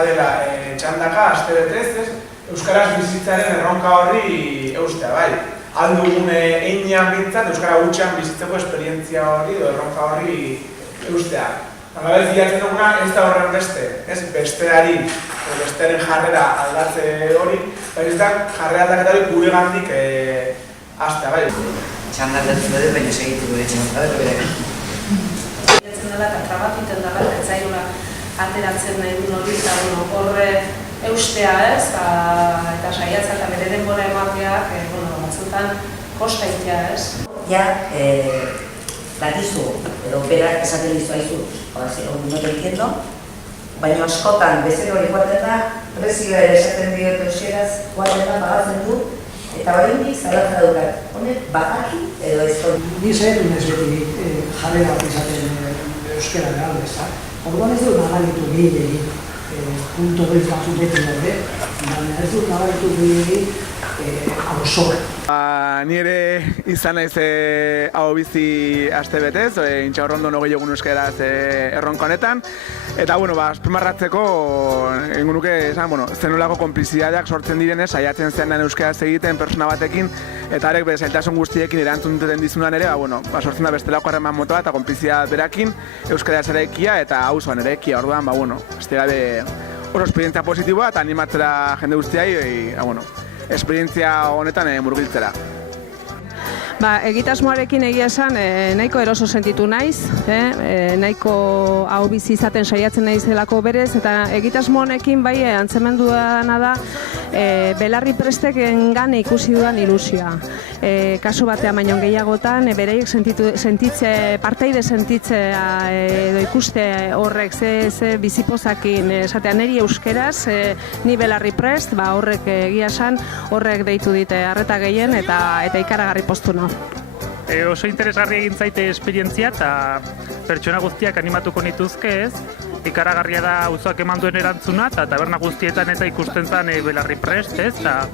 Dela, txandaka, aste betez, euskaraz bizitzaren erronka horri eustea, bai. Aldugun einean bintzat, euskara gutxean bizitzeko esperientzia horri, edo erronka horri eustea. Hala bez, bilatzen duguna ez da horren beste, ez besteari, bestearen jarrera aldatze hori, ez da jarrera aldaketa hori gure gandik hastea, bai. Txanda aldatzen dut, baina segitu gure txanda, bere. Bilatzen dela eta trabakiten dela, ez zailura ateratzen nahi duen hori, eta horre eustea ez, eta saiatzea eta bere denbora emateak, batzutan kostaitea ez. Ja, dakizu, edo berak esaten dizu haizu, no te entiendo, baina askotan bezero hori joaten da, prezioa ere esaten diotu euskeraz, joaten da, pagatzen du, eta hori zalatza dukat, honek badaki edo ez hori. Ni zehetun ez beti jarrera izaten euskera behar bezak. Orduan ez dut nabaritu gehiagin, punto beltz batzuk beti daude, baina ez dut nabaritu gehiagin agosor. Ni ere izan naiz hau bizi aste betez, Intxaurrondo 20 egun euskeraz erronka honetan. Eta, azpimarratzeko, egun nuke esan, zenolako konplizidadeak sortzen direnez, saiatzen zenan euskeraz egiten persona batekin, eta arek bere zailtasun guztiekin erantzun duten dizunan ere, sortzen da bestelako harreman motoa eta konplizidad berakin, euskaraz erekia eta auzoan erekia, orduan, ez gabe oso esperientzia positiboa eta animatzera jende guztiai, esperientzia honetan murgiltzera. Egitasmoarekin egia esan nahiko eroso sentitu naiz, nahiko hau bizi izaten saiatzen naizelako berez, eta egitasmo honekin bai antzemendu dana da belarri presteken ikusi dudan ilusioa. Kasu batean baino gehiagotan, bereiek parteide sentitzea edo ikuste horrek ze bizipozakin esatea niri euskeraz, ni belarri prest, horrek egia esan, horrek deitu dite arreta gehien eta ikaragarri postuna. Oso interesgarri egin zaite esperientzia eta pertsona guztiak animatuko nituzke ez. Ikaragarria da auzoak eman duen erantzuna eta taberna guztietan eta ikusten zen belarri prest ez, eta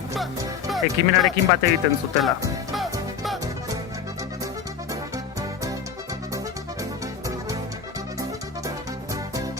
ekimenarekin bat egiten zutela.